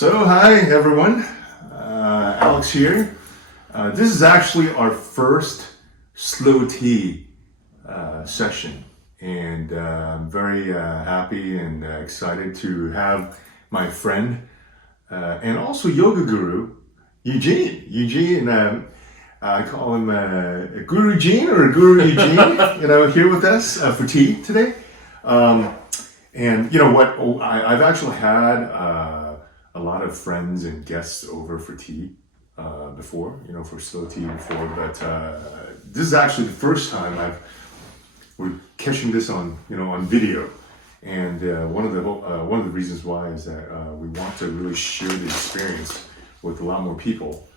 So, hi everyone. Alex here. This is actually our first slow tea session, and I'm very happy and excited to have my friend and also yoga guru, Eugene. I call him Guru Gene or Guru Eugene, here with us for tea today. And you know what? I've actually had a lot of friends and guests over for tea before, for slow tea before. But this is actually the first time we're catching this on video. And one of the reasons why is that we want to really share the experience with a lot more people,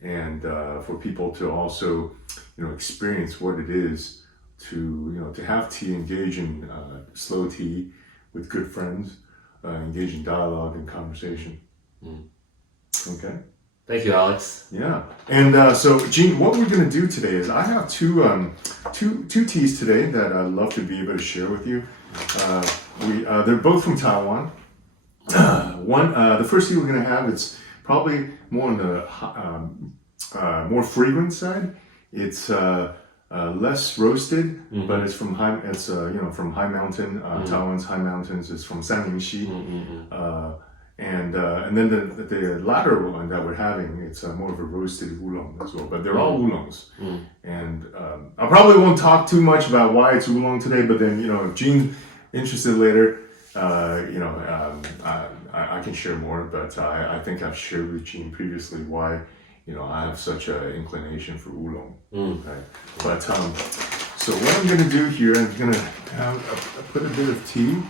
and for people to also experience what it is to have tea, engage in slow tea with good friends, engage in dialogue and conversation. Okay. Thank you, Alex. Yeah. And so, Gene, what we're going to do today is I have two teas today that I'd love to be able to share with you. They're both from Taiwan. The first tea we're going to have, it's probably more on the more fragrant side. It's less roasted, but it's from from high mountain. Taiwan's high mountains is from Sanlingxi. And then the latter one that we're having, it's more of a roasted oolong as well. But they're all oolongs. And I probably won't talk too much about why it's oolong today. But then if Gene's interested later, I can share more. But I think I've shared with Gene previously why I have such an inclination for oolong. Okay. But so what I'm going to do here, I'm going to put a bit of tea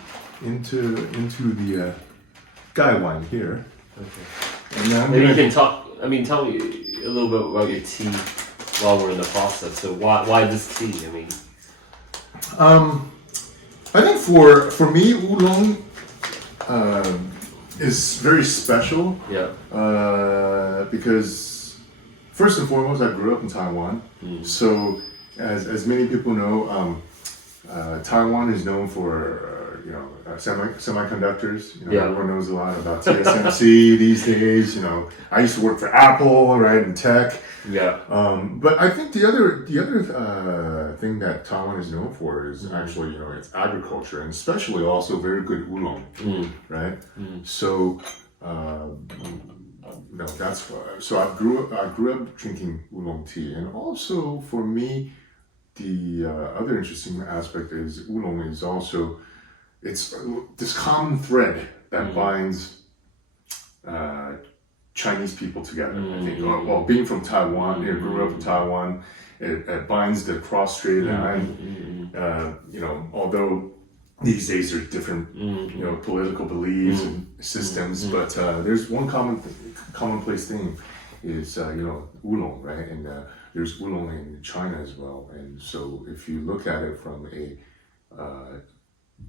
into the Gai wine here. Okay. And then Maybe you can tell me a little bit about your tea while we're in the process. So why this tea? I think for me, oolong is very special. Yeah. Because first and foremost, I grew up in Taiwan. So as many people know, Taiwan is known for semiconductors. Everyone knows a lot about TSMC these days. I used to work for Apple, right, in tech. Yeah. But I think the other thing that Taiwan is known for is actually its agriculture, and especially also very good oolong, right? So that's why. So I grew up drinking oolong tea, and also for me, the other interesting aspect is oolong is also it's this common thread that binds Chinese people together. I think. Well, being from Taiwan, grew up in Taiwan, it binds the cross-strait line. Although these days there's different, political beliefs and systems, but there's one commonplace thing is oolong, right? And there's oolong in China as well. And so if you look at it from a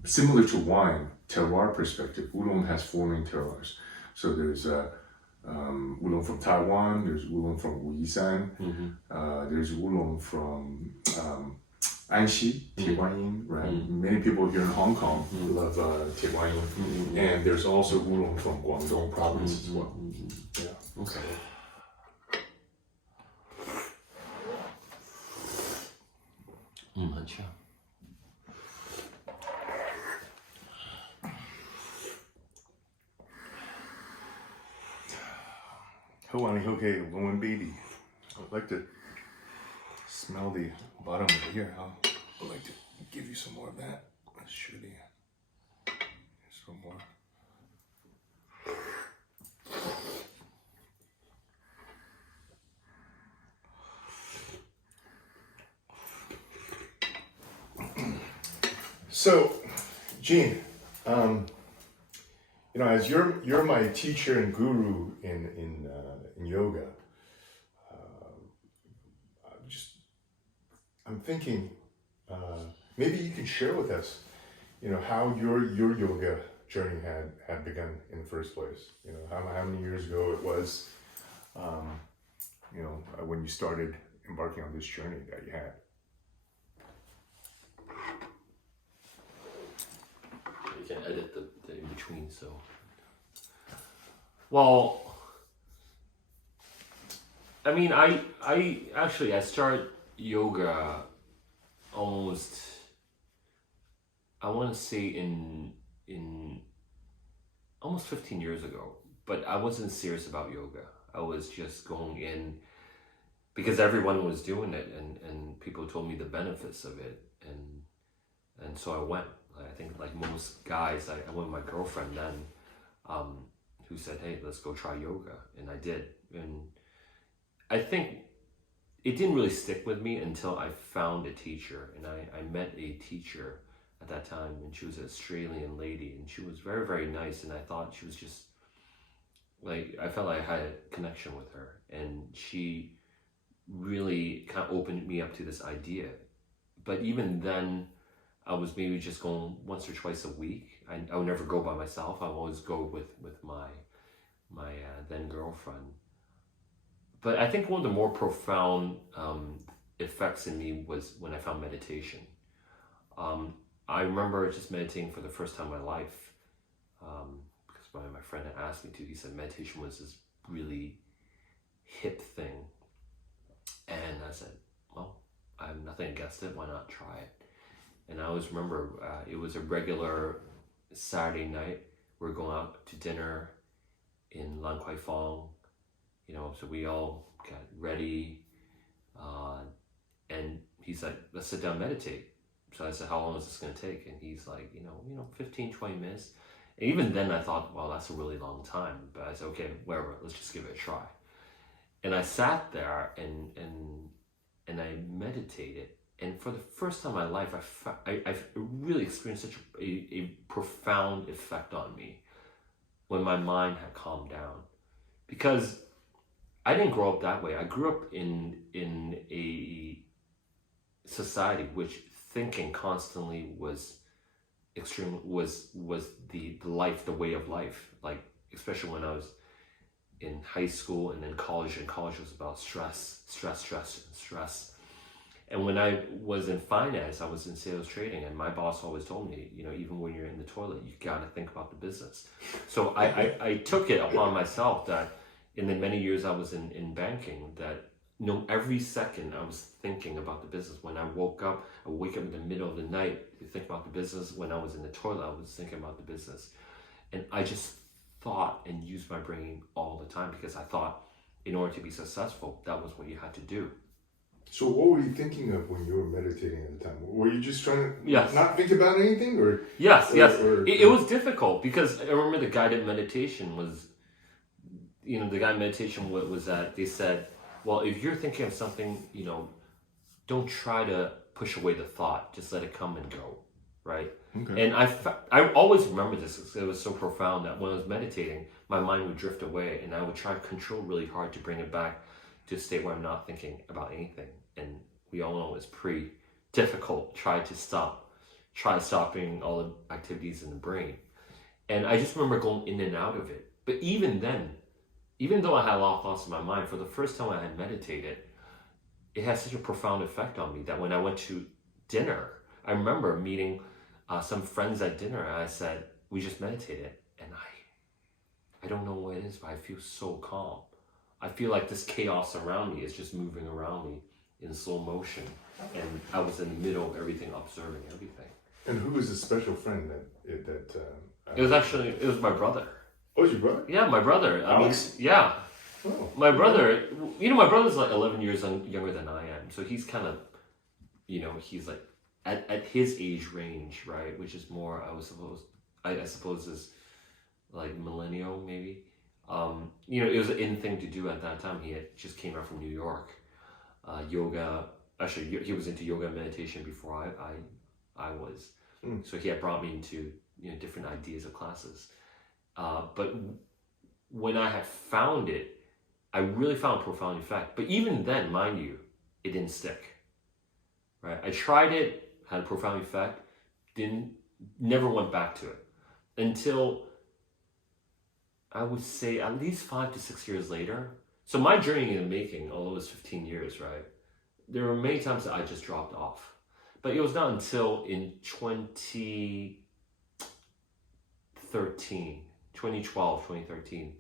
similar to wine terroir perspective, oolong has four main terroirs. So there's oolong from Taiwan, there's oolong from Wuyisan, there's oolong from Anxi, Tieguanyin, right? Many people here in Hong Kong love Tieguanyin. And there's also oolong from Guangdong province as well. Yeah. Okay. Much. I'd like to smell the bottom over here. I'd like to give you some more of that. Here's some more. So, Gene, as you're my teacher and guru in yoga, I'm thinking maybe you could share with us, how your yoga journey had begun in the first place. How many years ago it was, when you started embarking on this journey that you had. You can edit the in between, so Well, I mean, I started yoga almost, I want to say in almost 15 years ago, but I wasn't serious about yoga. I was just going in because everyone was doing it, and people told me the benefits of it, and so I went. I think like most guys, I went with my girlfriend then, um, who said, "Hey, let's go try yoga," and I did. And I think it didn't really stick with me until I found a teacher, and I met a teacher at that time, and she was an Australian lady, and she was very, very nice, and I thought she was just like, I felt like I had a connection with her, and she really kind of opened me up to this idea. But even then, I was maybe just going once or twice a week. I would never go by myself. I would always go with my then girlfriend. But I think one of the more profound effects in me was when I found meditation. I remember just meditating for the first time in my life, because my friend had asked me to. He said meditation was this really hip thing. And I said, well, I have nothing against it. Why not try it? And I always remember it was a regular Saturday night. We were going out to dinner in Lan Kwai Fong. So we all got ready. And he's like, let's sit down and meditate. So I said, how long is this going to take? And he's like, 15, 20 minutes. And even then I thought, well, that's a really long time. But I said, okay, whatever, let's just give it a try. And I sat there and I meditated. And for the first time in my life, I really experienced such a profound effect on me when my mind had calmed down. Because I didn't grow up that way. I grew up in a society which thinking constantly was the life, the way of life. Like, especially when I was in high school and then college, and college was about stress. And when I was in finance, I was in sales trading, and my boss always told me, even when you're in the toilet, you gotta think about the business. So I took it upon myself that in the many years I was in banking, that every second I was thinking about the business. When I woke up, I would wake up in the middle of the night to think about the business. When I was in the toilet, I was thinking about the business. And I just thought and used my brain all the time, because I thought in order to be successful, that was what you had to do. So what were you thinking of when you were meditating at the time? Were you just trying to not think about anything? Or Yes. It was difficult, because I remember the guided meditation was, the guided meditation was that they said, well, if you're thinking of something, don't try to push away the thought. Just let it come and go, right? Okay. And I always remember this because it was so profound that when I was meditating, my mind would drift away, and I would try to control really hard to bring it back to a state where I'm not thinking about anything. And we all know it's pretty difficult. Try stopping all the activities in the brain. And I just remember going in and out of it. But even then, even though I had a lot of thoughts in my mind, for the first time I had meditated, it had such a profound effect on me that when I went to dinner, I remember meeting some friends at dinner, and I said, we just meditated, and I don't know what it is, but I feel so calm. I feel like this chaos around me is just moving around me in slow motion, and I was in the middle of everything, observing everything. And who was the special friend that It was my brother. Oh, it's your brother? Yeah, my brother. Alex? Yeah. Oh. My brother, my brother's like 11 years younger than I am. So he's kind of, he's like at his age range, right? Which is more, I suppose is like millennial maybe. It was an in thing to do at that time. He had just came out from New York. Yoga, actually, he was into yoga and meditation before I was. So he had brought me into, different ideas of classes. But when I had found it, I really found a profound effect. But even then, mind you, it didn't stick. Right? I tried it, had a profound effect, never went back to it until I would say at least 5 to 6 years later. So my journey in the making, although it was 15 years, right? There were many times that I just dropped off. But it was not until in 2012, 2013,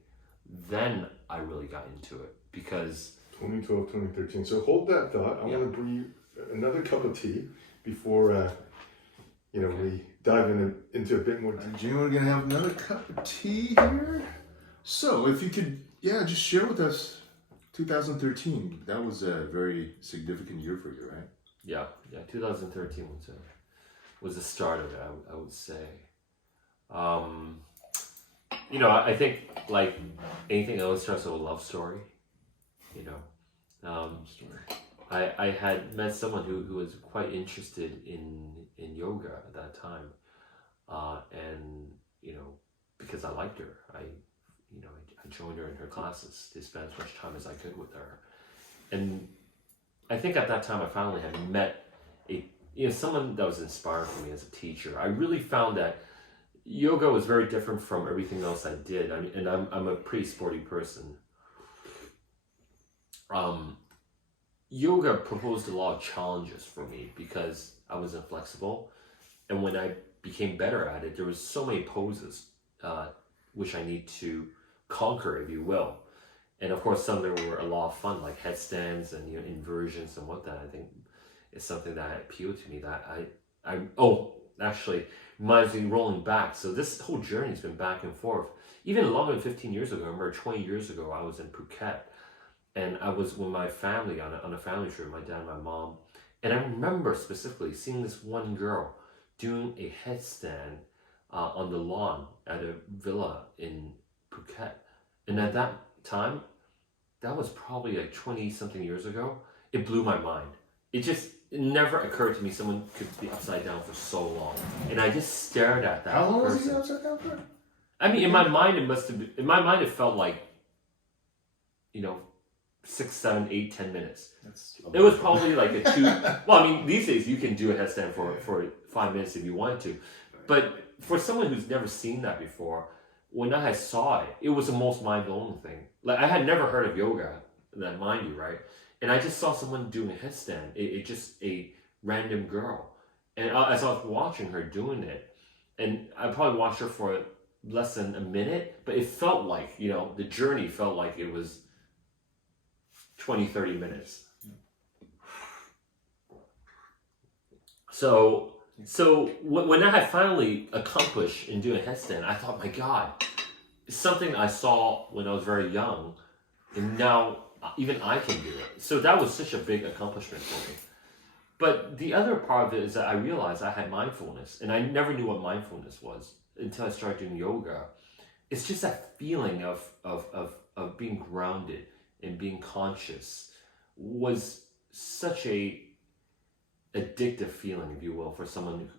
then I really got into it because 2012, 2013. So hold that thought. I want to brew you another cup of tea before we dive into a bit more. Eugene, we're gonna have another cup of tea here. So if you could, just share with us 2013. That was a very significant year for you, right? Yeah. 2013 was the start of it. I would say. I think like anything else starts with a love story. I had met someone who was quite interested in yoga at that time, and because I liked her, I joined her in her classes to spend as much time as I could with her, and I think at that time I finally had met someone that was inspired for me as a teacher. I really found that yoga was very different from everything else I did. I mean, and I'm a pretty sporty person. Yoga proposed a lot of challenges for me because I was inflexible, and when I became better at it, there was so many poses which I need to conquer, if you will. And of course, some of them were a lot of fun, like headstands and inversions and whatnot. I think it's something that appealed to me. Actually, reminds me rolling back. So this whole journey's been back and forth. Even longer than 15 years ago, I remember 20 years ago, I was in Phuket. And I was with my family on a family trip, my dad and my mom. And I remember specifically seeing this one girl doing a headstand on the lawn at a villa in Phuket. And at that time, that was probably like 20 something years ago, it blew my mind. It never occurred to me someone could be upside down for so long. And I just stared at that. How long was he upside down for? I mean, in my mind, it felt like, 6, 7, 8, 10 minutes. It was probably like a 2. Well, I mean, these days you can do a headstand for 5 minutes if you want to. But for someone who's never seen that before, when I saw it, it was the most mind-blowing thing. Like, I had never heard of yoga, that mind you, right? And I just saw someone doing a headstand. It just a random girl. And as I was watching her doing it, and I probably watched her for less than a minute, but it felt like, the journey felt like it was 20, 30 minutes. So when I had finally accomplished in doing a headstand, I thought, my God, it's something I saw when I was very young, and now even I can do it. So that was such a big accomplishment for me. But the other part of it is that I realized I had mindfulness, and I never knew what mindfulness was until I started doing yoga. It's just that feeling of being grounded and being conscious was such a addictive feeling, if you will, for someone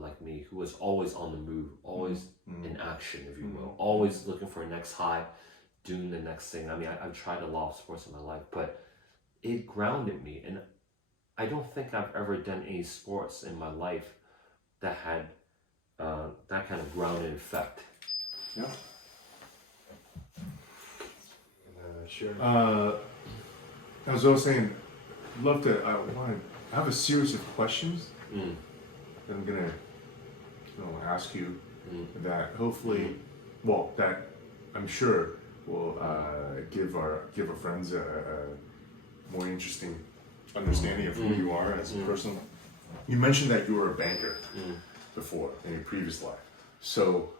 like me who was always on the move, always in action, if you will, always looking for a next high, doing the next thing. I mean, I've tried a lot of sports in my life, but it grounded me. And I don't think I've ever done any sports in my life that had that kind of grounded effect. Yeah. Sure. As I was saying, I have a series of questions that I'm gonna ask you that hopefully, that I'm sure will give our friends a more interesting understanding of who you are as a person. You mentioned that you were a banker before in your previous life. So,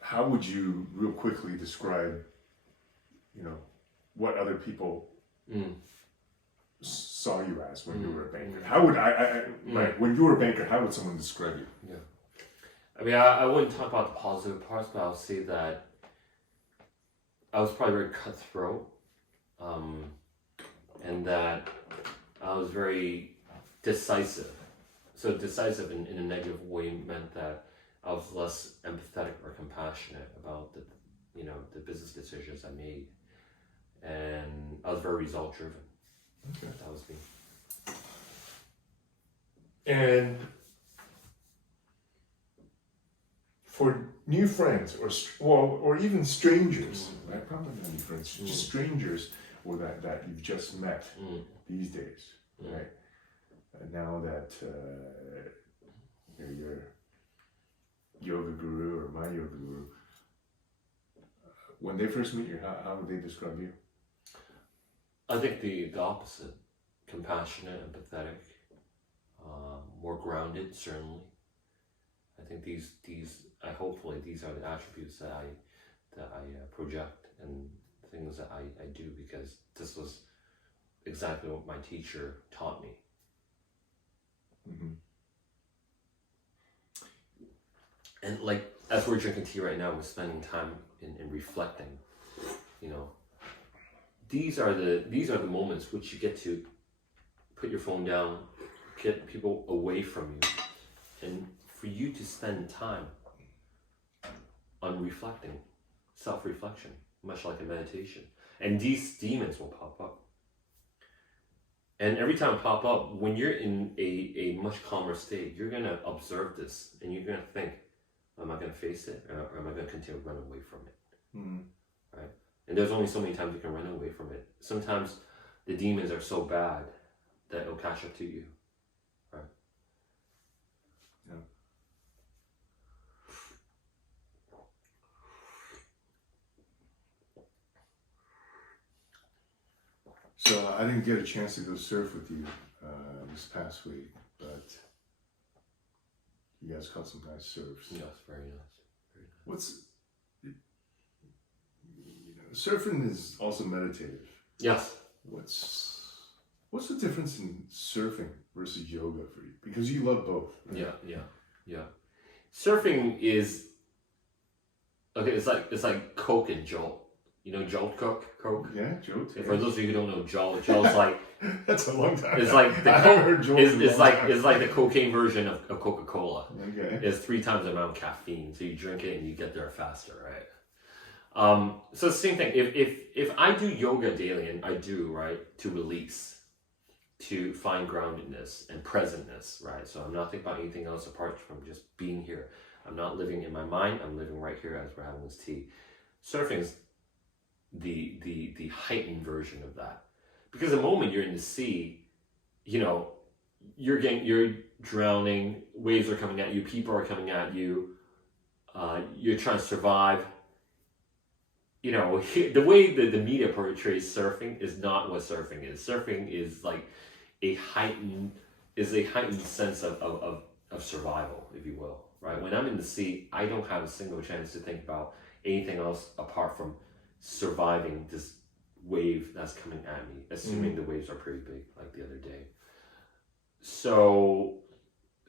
how would you real quickly describe, what other people saw you as when you were a banker? How would when you were a banker, how would someone describe you? Yeah. I mean, I wouldn't talk about the positive parts, but I'll say that I was probably very cutthroat, and that I was very decisive. So decisive in a negative way meant that I was less empathetic or compassionate about the business decisions I made, and I was very result driven. Okay. That was me. And for new friends or even strangers, right? Probably not new friends, just strangers, or that you've just met these days, right? Now that you're yoga guru or my yoga guru, when they first meet you, how would they describe you? I think the opposite. Compassionate, empathetic, more grounded, certainly. I think hopefully these are the attributes that I project and things that I do, because this was exactly what my teacher taught me. Mm-hmm. And like, as we're drinking tea right now, we're spending time in reflecting. You know, these are the moments which you get to put your phone down, get people away from you, and for you to spend time on reflecting, self-reflection, much like a meditation. And these demons will pop up. And every time it pop up, when you're in a much calmer state, you're going to observe this and you're going to think, am I going to face it, or am I going to continue to run away from it? Mm-hmm. Right? And there's only so many times you can run away from it. Sometimes the demons are so bad that it'll catch up to you. Right? Yeah. So I didn't get a chance to go surf with you this past week, but you guys caught some nice surfs. Yes, very nice. Very nice. What's, you know, surfing is also meditative. Yes. What's the difference in surfing versus yoga for you? Because you love both. Right? Yeah. Surfing is okay. It's like Coke and Jolt. You know Jolt Coke? Yeah, Jolt. For those of you who don't know Jolt, Jolt's like that's a long time. It's like the Coke. It's like the cocaine version of Coca-Cola. Okay. It's 3 times the amount of caffeine, so you drink it and you get there faster, right? So it's the same thing. If I do yoga daily, and I do, right, to release, to find groundedness and presentness, right? So I'm not thinking about anything else apart from just being here. I'm not living in my mind. I'm living right here as we're having this tea. Surfing is the heightened version of that, because the moment you're in the sea, you know, you're drowning. Waves are coming at you. People are coming at you. You're trying to survive. You know, the way that the media portrays surfing is not what surfing is. Surfing is like a heightened sense of survival, if you will, right? When I'm in the sea, I don't have a single chance to think about anything else apart from surviving this wave that's coming at me, assuming the waves are pretty big, like the other day. So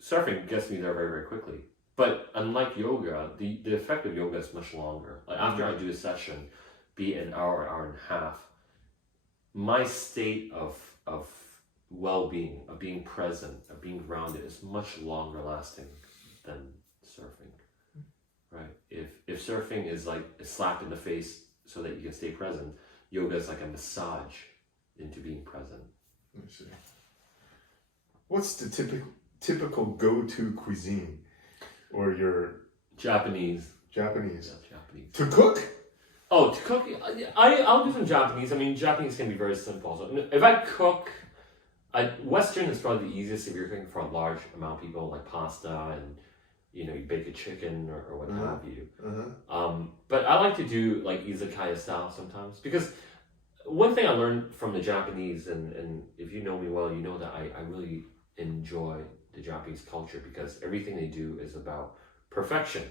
surfing gets me there very, very quickly. But unlike yoga, the effect of yoga is much longer. Like after I do a session, be it an hour, hour and a half, my state of well-being, of being present, of being grounded is much longer lasting than surfing. Right? If surfing is like a slap in the face so that you can stay present, yoga is like a massage into being present. Let me see. What's the typical go-to cuisine, or your Japanese? Yeah, Japanese. To cook? Oh, to cook, I'll do some Japanese. I mean, Japanese can be very simple. So if I cook, Western is probably the easiest if you're cooking for a large amount of people, like pasta and, you know, you bake a chicken or what have you. But I like to do like izakaya style sometimes, because one thing I learned from the Japanese, and if you know me well, you know that I really enjoy the Japanese culture, because everything they do is about perfection.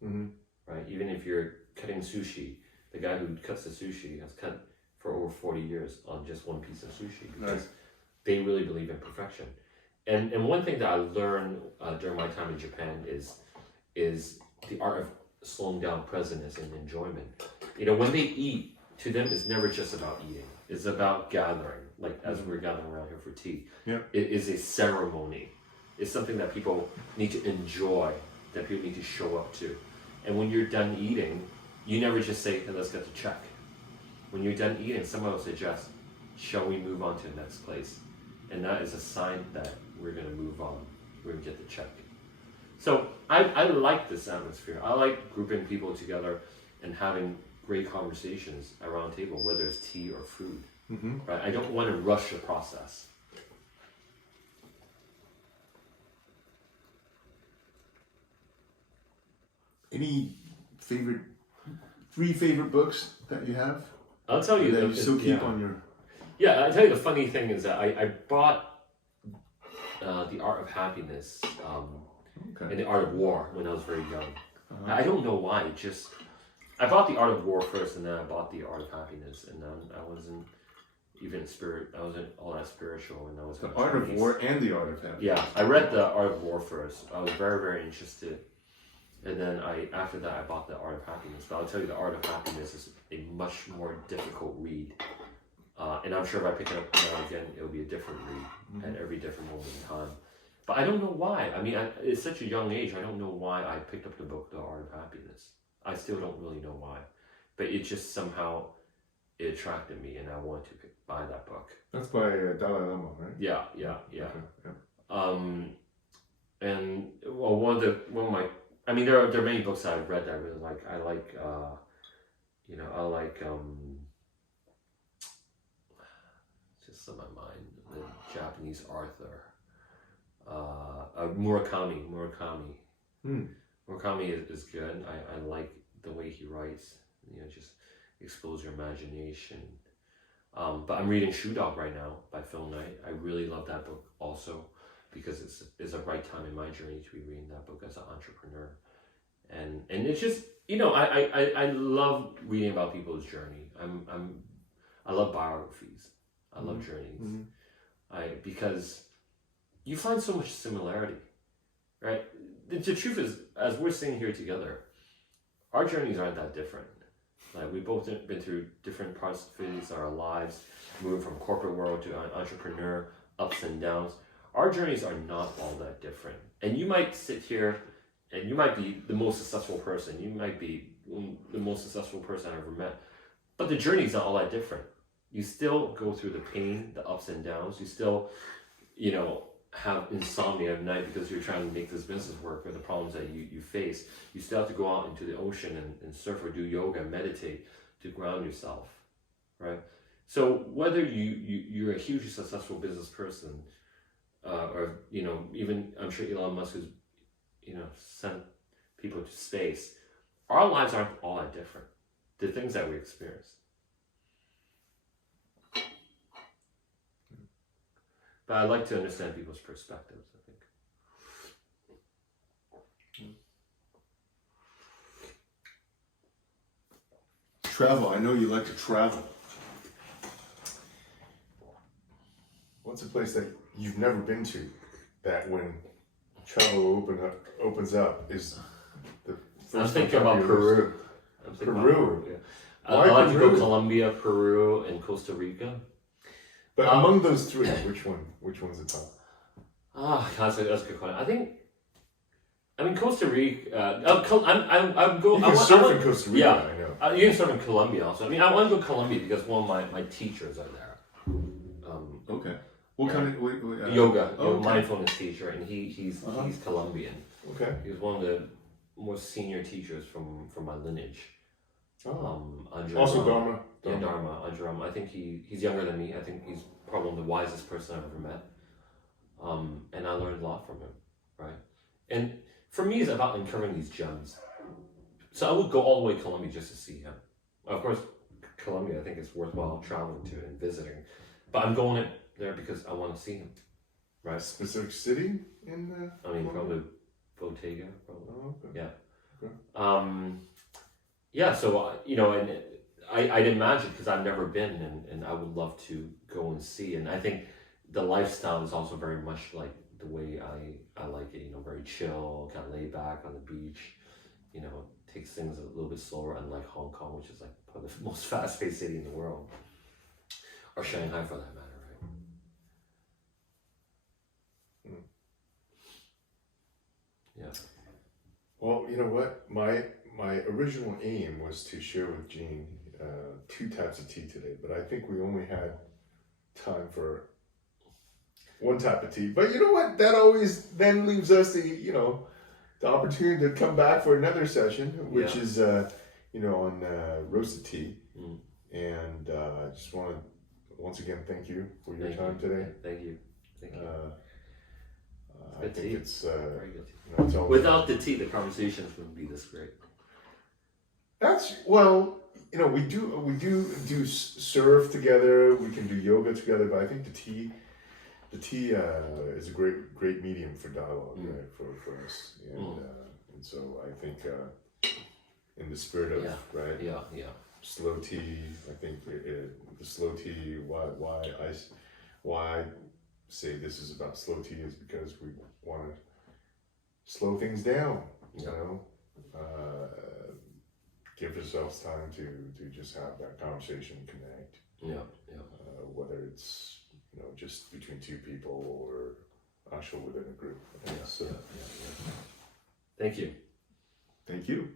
Right? Even if you're cutting sushi, the guy who cuts the sushi has cut for over 40 years on just one piece of sushi, because they really believe in perfection. And one thing that I learned during my time in Japan is the art of slowing down presentness and enjoyment. You know, when they eat, to them it's never just about eating. It's about gathering, like as we're gathering around here for tea. Yeah. It is a ceremony. It's something that people need to enjoy, that people need to show up to. And when you're done eating, you never just say, hey, let's get the check. When you're done eating, someone will suggest, shall we move on to the next place? And that is a sign that we're going to move on. We're going to get the check. So I like this atmosphere. I like grouping people together and having great conversations around the table, whether it's tea or food. Right? I don't want to rush the process. Any favorite 3 favorite books that you have? I'll tell you. That you the- still keep yeah. on your... Yeah, I'll tell you the funny thing is that I bought The Art of Happiness and The Art of War when I was very young. I don't know why. Just I bought The Art of War first, and then I bought The Art of Happiness, and I wasn't even I wasn't all that spiritual, and I was The Art of War and The Art of Happiness. Yeah, I read The Art of War first. I was very, very interested, and then after that I bought The Art of Happiness. But I'll tell you, The Art of Happiness is a much more difficult read, and I'm sure if I pick it up now again, it'll be a different read at every different moment in time. But I don't know why. I mean, it's such a young age. I don't know why I picked up the book, The Art of Happiness. I still don't really know why, but it just somehow it attracted me, and I wanted to buy that book. That's by Dalai Lama, right? Yeah. Okay, yeah. And well, one of my, I mean, there are many books that I've read that I really like. I like, just on my mind, the Japanese author, Murakami. Murakami is good. I like the way he writes. Just expose your imagination. But I'm reading Shoe Dog right now by Phil Knight. I really love that book also because it's a right time in my journey to be reading that book as an entrepreneur. And it's just, I love reading about people's journey. I love biographies. I love journeys. Because you find so much similarity, right? The truth is, as we're sitting here together, our journeys aren't that different. Like, we've both been through different parts of our lives, moving from corporate world to an entrepreneur, ups and downs. Our journeys are not all that different. And you might sit here and you might be the most successful person. You might be the most successful person I've ever met. But the journey's not all that different. You still go through the pain, the ups and downs. You still, have insomnia at night because you're trying to make this business work, or the problems that you face. You still have to go out into the ocean and surf or do yoga and meditate to ground yourself, right? So whether you're a hugely successful business person, or even I'm sure Elon Musk has sent people to space, our lives aren't all that different. The things that we experience. But I like to understand people's perspectives, I think. Travel. I know you like to travel. What's a place that you've never been to that when travel opens up is the first? I'm thinking about Peru. Peru. Yeah. I like to go Colombia, Peru, and Costa Rica. But among those three, which one's the top? That's a good question. I mean, Costa Rica. I'm going. You can surf in Costa Rica. Yeah, I know. You can surf in Colombia also. I mean, I want to go Colombia because one of my teachers are there. Okay. What kind of yoga? Okay. Mindfulness teacher, and he's Colombian. Okay. He's one of the most senior teachers from my lineage. Also Dharma. Yeah, Dharma, Anjaram. I think he's younger than me. I think he's probably the wisest person I've ever met. And I learned a lot from him, right? And for me, it's about uncovering these gems. So I would go all the way to Colombia just to see him. Of course, Colombia, I think it's worthwhile traveling to and visiting. But I'm going there because I want to see him, right? Specific city in the... I mean, probably Bottega, probably. Oh, okay. Yeah. Okay. Yeah, so, and I'd imagine, because I've never been, and I would love to go and see. And I think the lifestyle is also very much like the way I like it, very chill, kind of laid back on the beach, takes things a little bit slower, unlike Hong Kong, which is like probably the most fast-paced city in the world. Or Shanghai, for that matter, right? Mm. Yeah. Well, you know what? My original aim was to share with Gene 2 types of tea today, but I think we only had time for 1 type of tea. But you know what? That always then leaves us the opportunity to come back for another session, which is on roasted tea. Mm. And I just want to once again thank you for your time today. Thank you. I think it's very good tea. it's always Without the tea, the conversations wouldn't be this great. That's well, we do surf together. We can do yoga together, but I think the tea is a great medium for dialogue, right? For us, and so I think in the spirit of Yeah. right Yeah. Yeah. slow tea, I think the slow tea. Why I say this is about slow tea is because we want to slow things down. You Yeah. know. Give ourselves time to just have that conversation and connect. Yeah. Yeah. Whether it's just between two people or actually within a group. Yeah. So Yeah. Yeah. Yeah. Thank you. thank you.